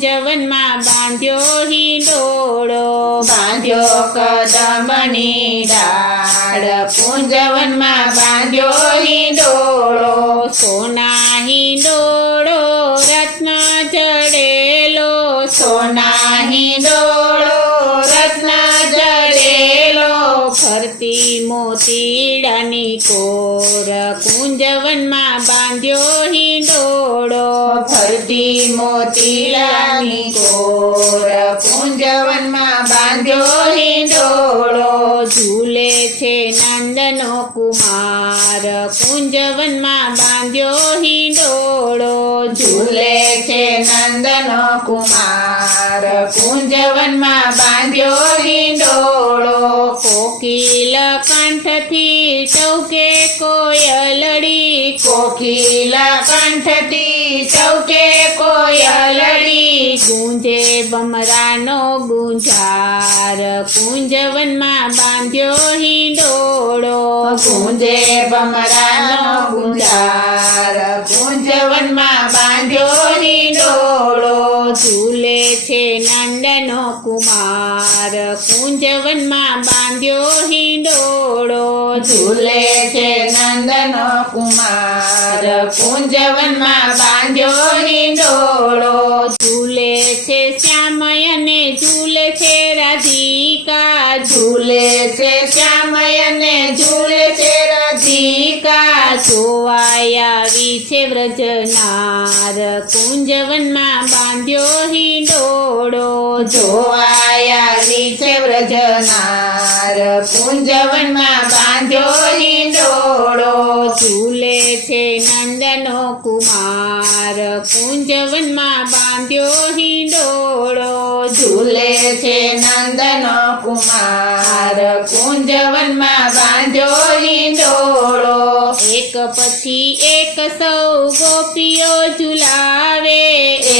કુંજવનમાં બાંધ્યો હિંડોળો, બાંધ્યો કદમની ડાળ, કુંજવનમાં બાંધ્યો હિંડોળો. સોના હિંડોળો રત્ન જડેલો, સોના હિંડોળો રત્ન જડેલો, ફરતી મોતીડાની કોર, કુંજવનમાં બાંધ્યો હિંડોળો, ફરતી મોતીડાની કોર, કુંજવનમાં બાંધ્યો હિંડોળો. ઝૂલે છે નંદનો કુમાર, કુંજવનમાં બાંધ્યો હિંડોળો, ઝૂલે છે નંદનો કુમાર, કુંજવનમાં બાંધ્યો હિંડોળો. કોકિલ કંઠથી ટહુકે કોયલડી, કોકિલ કંઠથી ટહુકે કોયલડી, ગુંજે ભમરાનો ગુંજાર, કુંજવનમાં બાંધ્યો હિંડોળો, ગુંજે ભમરાનો ગુંજાર, કુંજવનમાં બાંધ્યો હિંડોળો. ઝૂલે છે નંદનો કુમાર, કુંજવનમાં બાંધ્યો હિંડોળો, ઝૂલે છે નંદનો કુમાર, કુંજવનમાં બાંધ્યો હિંડોળો. ઝૂલે છે શ્યામયને ઝૂલે છે રાધિકા, ઝૂલે છે શ્યામયને ઝૂલે છે રાધિકા, જોવાય આવી છે વ્રજનાર, કુંજવનમાં બાંધ્યો હિંડોળો, જોવાય આવી છે વ્રજનાર, કુંજવનમાં બાંધ્યો હિંડોળો. ઝૂલે છે નંદનો કુમાર, કુંજવનમાં બાંધ્યો હિંડોળો, ઝૂલે છે નંદનો કુમાર, કુંજવનમાં બાંધ્યો હિંડોળો. એક પછી એક સૌ ગોપીઓ ઝુલાવે,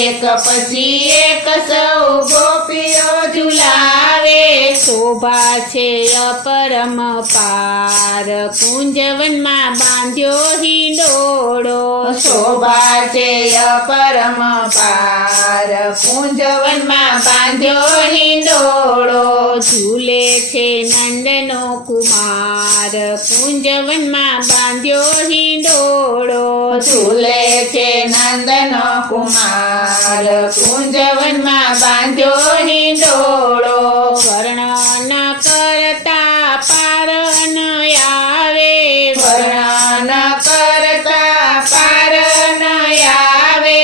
એક પછી એક સૌ ગોપીઓ ઝુલાવે, શોભા છે અપરમ પાર, કુંજવનમાં બાંધ્યો હિંડોળો, શોભા છે અપરમ પાર, કુંજવનમાં બાંધ્યો હિંડોળો. ઝૂલે છે નંદનો કુમાર, કુંજવનમાં બાંધ્યો હિંડોળો, ઝૂલે છે નંદનો કુમાર, કુંજવનમાં બાંધ્યો હિંડોળો. વર્ણન કરતા પાર ન આવે, વર્ણન કરતા પાર ન આવે,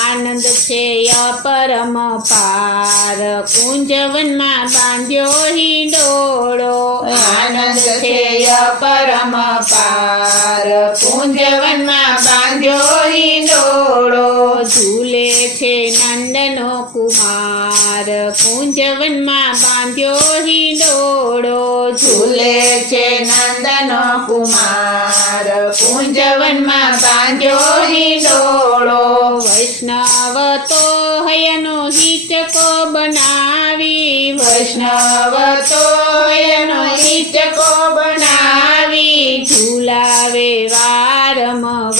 આનંદ છે અપરમ પાર, કુંજવનમાં બાંધ્યો હિંડોળો, આનંદ છે અપરમ પાર, કુંજવનમાં બાંધ્યો હિંડોળો. ઝૂલે છે નંદનો કુમાર, કુંજવનમાં બાંધ્યો હિંડોળો, ઝૂલે છે નંદનો કુમાર, કુંજવનમાં બાંધ્યો હિંડોળો. વૈષ્ણવ તો હયનો હિચકો બનાવી, વૈષ્ણવ તો એનો હિચકો બનાવી, ઝુલાવે વારંવાર,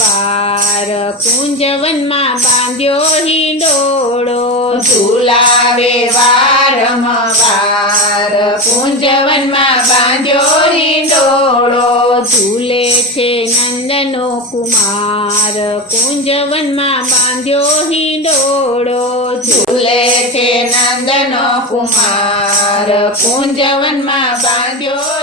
કુંજવનમાં બાંધ્યો હિંડોળો, ઝુલાવે વારંવાર, કુંજવનમાં બાંધ્યો હિંડોળો. ઝૂલે છે નંદનો કુમાર, કુંજવનમાં બાંધ્યો હિંડોળો, ઝૂલે છે નંદનો કુમાર, કુંજવનમાં બાંધ્યો